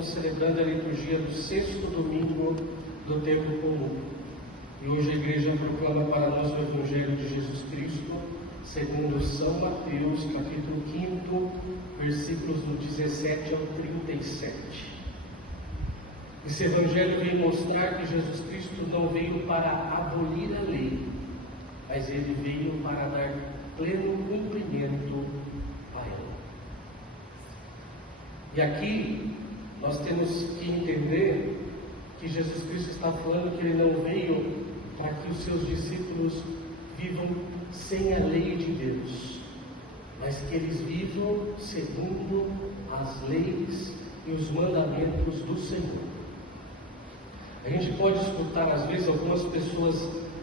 estamos celebrando a liturgia do 6º domingo do tempo comum. E hoje a igreja proclama para nós o Evangelho de Jesus Cristo, segundo São Mateus, capítulo 5, versículos do 17 ao 37. Esse Evangelho vem mostrar que Jesus Cristo não veio para abolir a lei, mas ele veio para dar pleno cumprimento a ela. E aqui nós temos que entender que Jesus Cristo está falando que ele não veio para que os seus discípulos vivam sem a lei de Deus, mas que eles vivam segundo as leis e os mandamentos do Senhor. A gente pode escutar às vezes algumas pessoas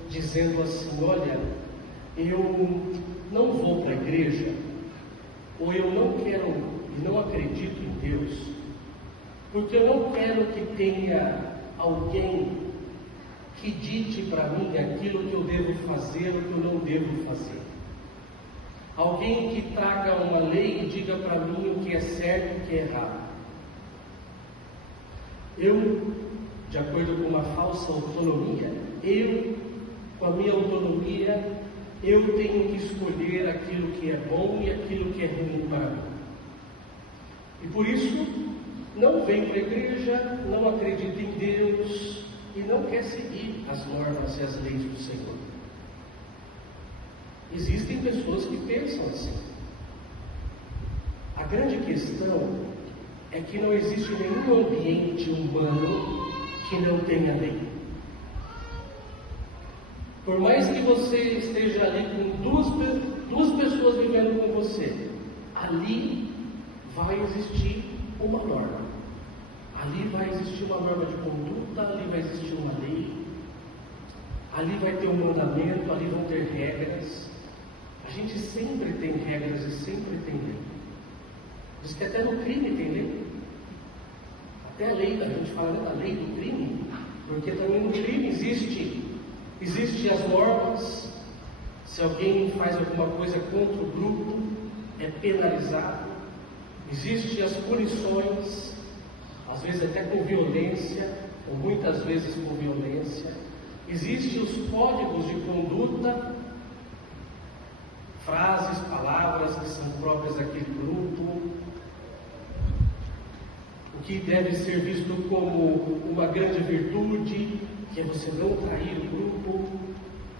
dizendo assim: olha, eu não vou para a igreja, ou eu não quero e não acredito em Deus, porque eu não quero que tenha alguém que dite para mim aquilo que eu devo fazer ou que eu não devo fazer. Alguém que traga uma lei e diga para mim o que é certo e o que é errado. Eu, de acordo com uma falsa autonomia, com a minha autonomia, eu tenho que escolher aquilo que é bom e aquilo que é ruim para mim. E por isso, não vem para a igreja, não acredita em Deus e não quer seguir as normas e as leis do Senhor. Existem pessoas que pensam assim. A grande questão é que não existe nenhum ambiente humano que não tenha lei. Por mais que você esteja ali com duas pessoas vivendo com você, ali vai existir uma norma. Ali vai existir uma norma de conduta, ali vai existir uma lei, ali vai ter um mandamento, ali vão ter regras. A gente sempre tem regras e sempre tem lei. Diz que até no crime tem lei. Até a lei, a gente fala da lei do crime, porque também no crime existem as normas. Se alguém faz alguma coisa contra o grupo, é penalizado. Existem as punições, às vezes até com violência, ou muitas vezes com violência. Existem os códigos de conduta, frases, palavras que são próprias daquele grupo, o que deve ser visto como uma grande virtude, que é você não trair o grupo.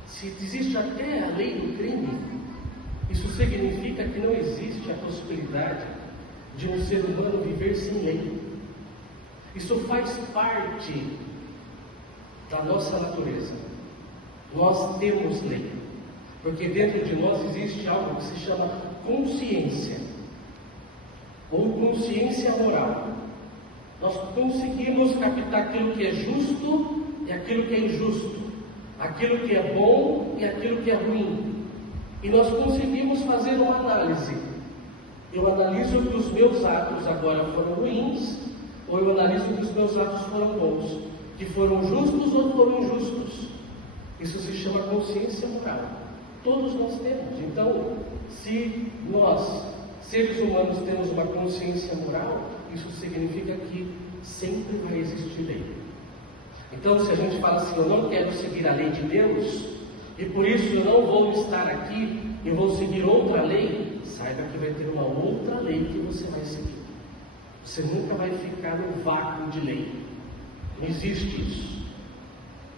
Se existe até a lei do crime, isso significa que não existe a possibilidade de um ser humano viver sem lei. Isso faz parte da nossa natureza. Nós temos lei, porque dentro de nós existe algo que se chama consciência, ou consciência moral. Nós conseguimos captar aquilo que é justo e aquilo que é injusto, aquilo que é bom e aquilo que é ruim. E nós conseguimos fazer uma análise. Eu analiso que os meus atos agora foram ruins, ou eu analiso que os meus atos foram bons, que foram justos ou foram injustos. Isso se chama consciência moral. Todos nós temos. Então, se nós, seres humanos, temos uma consciência moral, isso significa que sempre vai existir lei. Então, se a gente fala assim: eu não quero seguir a lei de Deus, e por isso eu não vou estar aqui, eu vou seguir outra lei, saiba que vai ter uma outra lei que você vai seguir. Você nunca vai ficar no vácuo de lei. Não existe isso.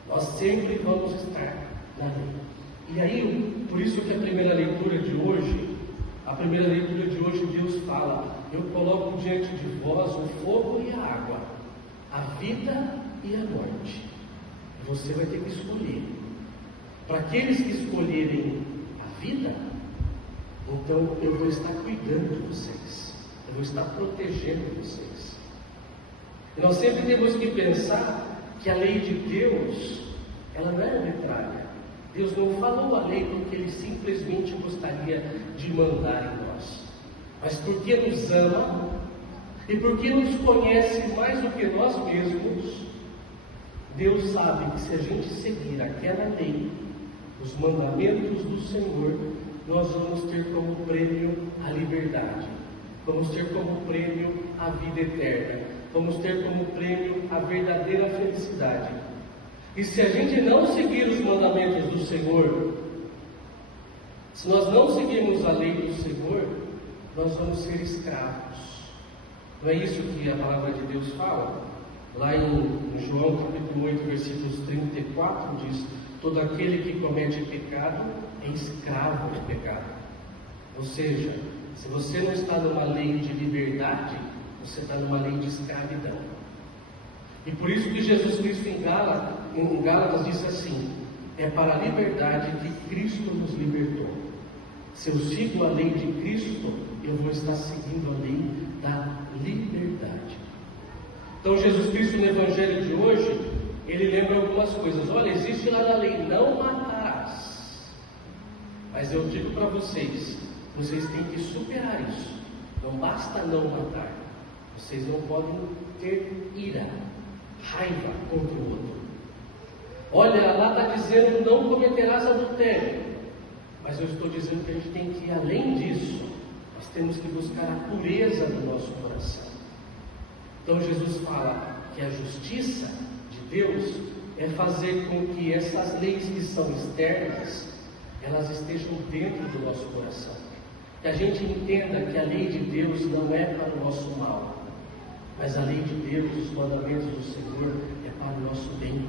Nós sempre vamos estar na lei. E aí, por isso que a primeira leitura de hoje, Deus fala: eu coloco diante de vós o fogo e a água, a vida e a morte. Você vai ter que escolher. Para aqueles que escolherem a vida, então eu vou estar cuidando de vocês, eu vou estar protegendo vocês. E nós sempre temos que pensar que a lei de Deus, ela não é arbitrária. Deus não falou a lei porque Ele simplesmente gostaria de mandar em nós, mas porque nos ama e porque nos conhece mais do que nós mesmos. Deus sabe que se a gente seguir aquela lei, os mandamentos do Senhor, nós vamos ter como prêmio a liberdade, vamos ter como prêmio a vida eterna. vamos ter como prêmio a verdadeira felicidade. E se a gente não seguir os mandamentos do Senhor, se nós não seguirmos a lei do Senhor, nós vamos ser escravos. Não é isso que a palavra de Deus fala? Lá em João capítulo 8, versículos 34, diz: todo aquele que comete pecado é escravo do pecado. Ou seja, se você não está numa lei de liberdade, você está numa lei de escravidão. E por isso que Jesus Cristo em Gálatas disse assim: é para a liberdade que Cristo nos libertou. Se eu sigo a lei de Cristo, eu vou estar seguindo a lei da liberdade. Então Jesus Cristo no Evangelho de hoje, ele lembra algumas coisas. Olha, existe lá na lei: não matarás. Mas eu digo para vocês, vocês têm que superar isso. Não basta não matar. Vocês não podem ter ira, raiva contra o outro. Olha, lá está dizendo: não cometerás adultério. Mas eu estou dizendo que a gente tem que ir além disso. Nós temos que buscar a pureza do nosso coração. Então Jesus fala que a justiça de Deus é fazer com que essas leis que são externas, elas estejam dentro do nosso coração. Que a gente entenda que a lei de Deus não é para o nosso mal, mas a lei de Deus, os mandamentos do Senhor, é para o nosso bem.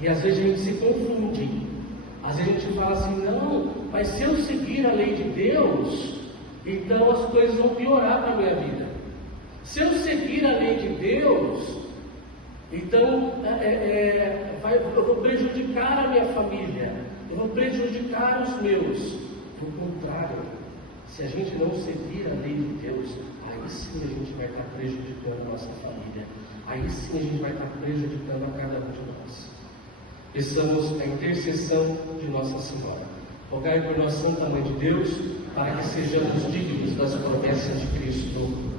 E às vezes a gente se confunde. Às vezes a gente fala assim: não, mas se eu seguir a lei de Deus, então as coisas vão piorar para a minha vida. Se eu seguir a lei de Deus, então eu vou prejudicar a minha família, eu vou prejudicar os meus. Do contrário, se a gente não seguir a lei de Deus, aí sim a gente vai estar prejudicando a nossa família, aí sim a gente vai estar prejudicando a cada um de nós. Peçamos a intercessão de Nossa Senhora. Rogai por nós, Santa Mãe de Deus, para que sejamos dignos das promessas de Cristo.